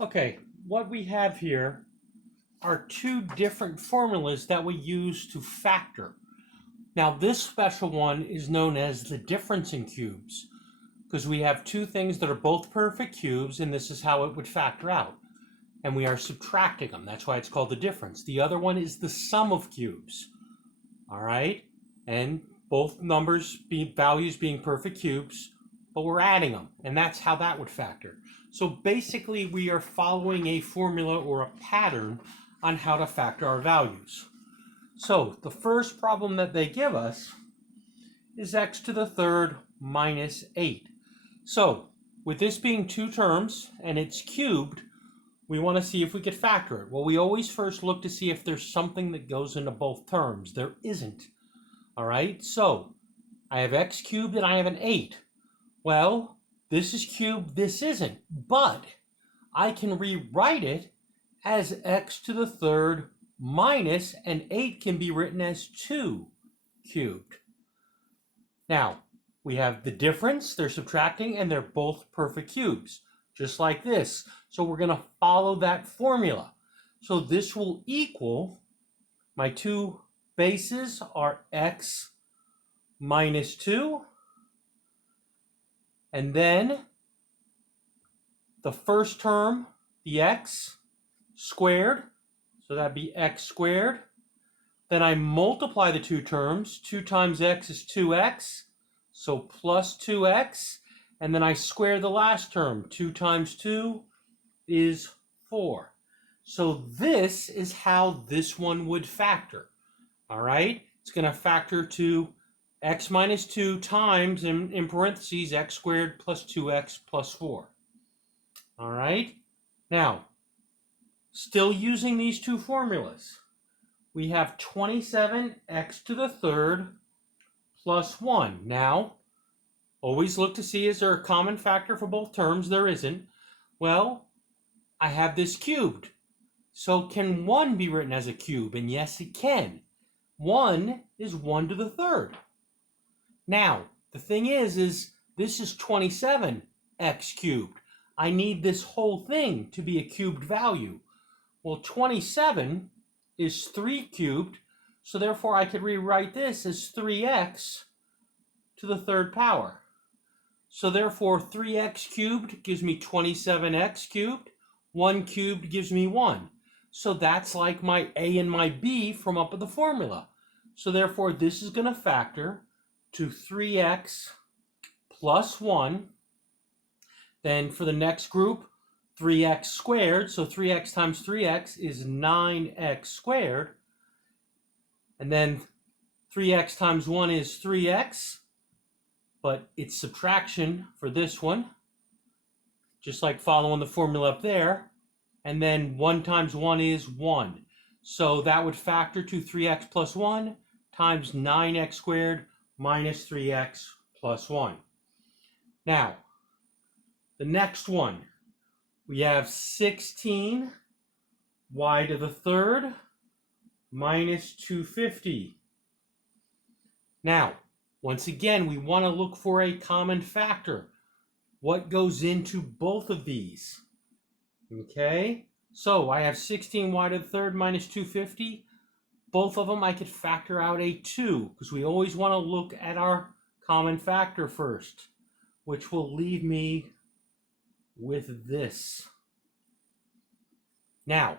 Okay, what we have here are two different formulas that we use to factor. Now, this special one is known as the difference in cubes because we have two things that are both perfect cubes, and this is how it would factor out. And we are subtracting them. That's why it's called the difference. The other one is the sum of cubes. All right? And both values being perfect cubes, but we're adding them, and that's how that would factor. So basically, we are following a formula or a pattern on how to factor our values. So the first problem that they give us is x to the third minus 8. So with this being two terms and it's cubed, we want to see if we could factor it. Well, we always first look to see if there's something that goes into both terms. There isn't. All right, so I have x cubed and I have an 8. Well, this is cubed, this isn't, but I can rewrite it as x to the third minus, and 8 can be written as 2 cubed. Now, we have the difference, they're subtracting, and they're both perfect cubes, just like this. So we're going to follow that formula. So this will equal, my two bases are x minus 2, and then the first term, the x squared, so that'd be x squared. Then I multiply the two terms. 2 times x is 2x, so plus 2x. And then I square the last term. 2 times 2 is 4. So this is how this one would factor. All right? It's going to factor to x minus 2 times, in parentheses, x squared plus 2x plus 4. All right? Now, still using these two formulas, we have 27x to the third plus 1. Now, always look to see, is there a common factor for both terms? There isn't. Well, I have this cubed. So can 1 be written as a cube? And yes, it can. 1 is 1 to the third. Now, the thing is this is 27x cubed. I need this whole thing to be a cubed value. Well, 27 is 3 cubed, so therefore I could rewrite this as 3x to the third power. So therefore 3x cubed gives me 27x cubed, 1 cubed gives me 1. So that's like my a and my b from up at the formula. So therefore this is going to factor to 3x plus 1. Then for the next group, 3x squared, so 3x times 3x is 9x squared. And then 3x times 1 is 3x, but it's subtraction for this one, just like following the formula up there. And then 1 times 1 is 1. So that would factor to 3x plus 1 times 9x squared minus 3x plus 1. Now, the next one, we have 16 y to the third minus 250. Now, once again, we want to look for a common factor. What goes into both of these? Okay, so I have 16y to the third minus 250. Both of them I could factor out a 2, because we always want to look at our common factor first, which will leave me with this. Now,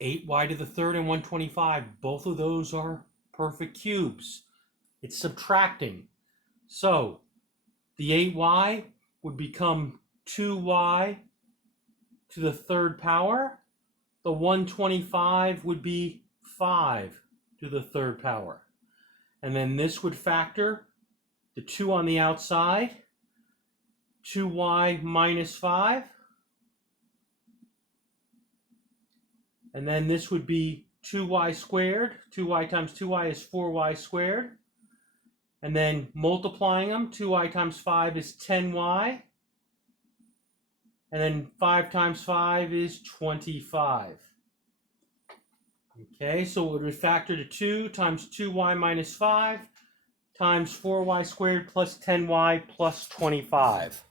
8y to the third and 125, both of those are perfect cubes. It's subtracting. So the 8y would become 2y to the third power. The 125 would be 5 to the third power. And then this would factor the 2 on the outside, 2y minus 5. And then this would be 2y squared. 2y times 2y is 4y squared. And then multiplying them, 2y times 5 is 10y. And then 5 times 5 is 25. Okay, so it would factor to 2 times 2y minus 5 times 4y squared plus 10y plus 25.